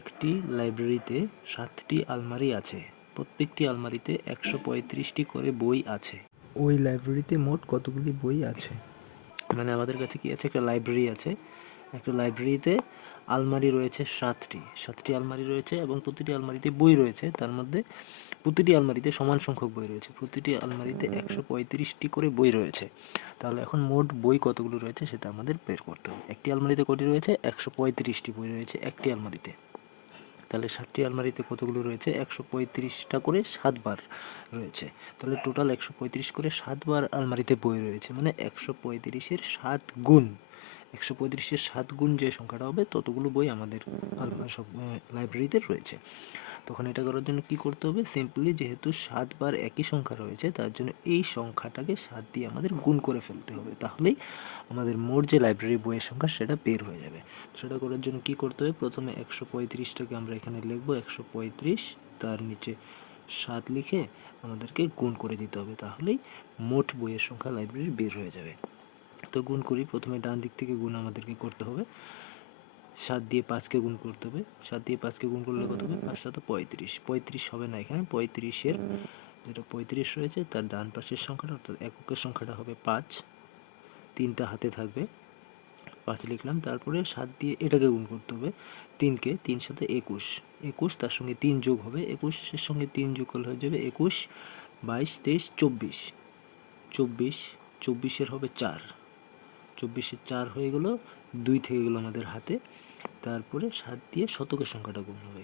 একটি লাইব্রেরিতে 7টি আলমারি আছে। প্রত্যেকটি আলমারিতে 135টি করে বই আছে। ওই লাইব্রেরিতে মোট কতগুলি বই আছে? মানে আমাদের কাছে কি আছে, একটা লাইব্রেরি আছে। একটা লাইব্রেরিতে আলমারি রয়েছে 7টি আলমারি রয়েছে এবং প্রতিটি আলমারিতে বই রয়েছে। তার মধ্যে প্রতিটি আলমারিতে সমান সংখ্যক বই রয়েছে। প্রতিটি আলমারিতে 135টি করে বই রয়েছে। তাহলে এখন মোট বই কতগুলো রয়েছে সেটা আমাদের বের করতে হবে। একটি আলমারিতে কটি রয়েছে? 135টি বই রয়েছে একটি আলমারিতে। তাহলে 7টি আলমারিতে কতগুলো রয়েছে? 135টা করে 7 বার রয়েছে। তাহলে টোটাল 135 করে 7 বার আলমারিতে বই রয়েছে, মানে 135-এর 7 গুণ। 135-এর 7 গুণ যে সংখ্যাটা হবে ততগুলো বই আমাদের লাইব্রেরিতে রয়েছে। তখন এটা করার জন্য কি করতে হবে? সিম্পলি যেহেতু 7 বার একই সংখ্যা রয়েছে, তার জন্য এই সংখ্যাটাকে 7 দিয়ে আমাদের গুণ করে ফেলতে হবে। তাহলেই আমাদের মোট যে লাইব্রেরি বইয়ের সংখ্যা সেটা বের হয়ে যাবে। সেটা করার জন্য কি করতে হবে? প্রথমে 135টাকে আমরা এখানে লিখবো 135, তার নিচে 7 লিখে আমাদেরকে গুণ করে দিতে হবে। তাহলেই মোট বইয়ের সংখ্যা লাইব্রেরির বের হয়ে যাবে। তো গুণ করি। প্রথমে ডান দিক থেকে গুণ আমাদেরকে করতে হবে। 7 দিয়ে 5কে গুণ করতে হবে। 7 দিয়ে 5কে গুণ করলে কত হবে? 5 7 35। 35 হবে না এখানে, 35-এর যেটা 35 রয়েছে তার ডান পাশের সংখ্যাটা অর্থাৎ এককের সংখ্যাটা হবে 5। 3টা হাতে থাকবে, 5 লিখলাম। তারপরে 7 দিয়ে এটাকে গুণ করতে হবে। 3কে, 3 সাথে 21, 21 তার সঙ্গে 3 যোগ হবে, 21-এর সঙ্গে 3 যোগ করলে হয়ে যাবে 21, 22, 23, 24, 24, 24-এর হবে 4, 24-এর 4 হয়ে গেল, 2 থেকে গেল আমাদের হাতে। তারপরে 7 দিয়ে শতকের সংখ্যাটা গুণ হবে।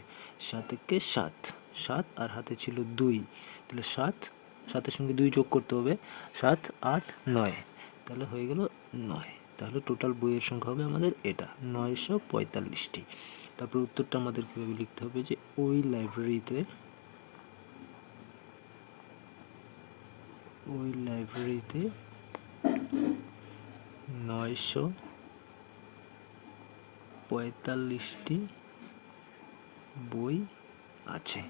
7 একে 7, 7 আর হাতে ছিল 2, তাহলে 7, 7-এর সঙ্গে 2 যোগ করতে হবে, 7, 8, 9, তাহলে হয়ে গেল 9। তাহলে টোটাল বইয়ের সংখ্যা হবে আমাদের এটা 945টি। তারপর উত্তরটা আমাদের কীভাবে লিখতে হবে? যে ওই লাইব্রেরিতে 945টি বই আছে।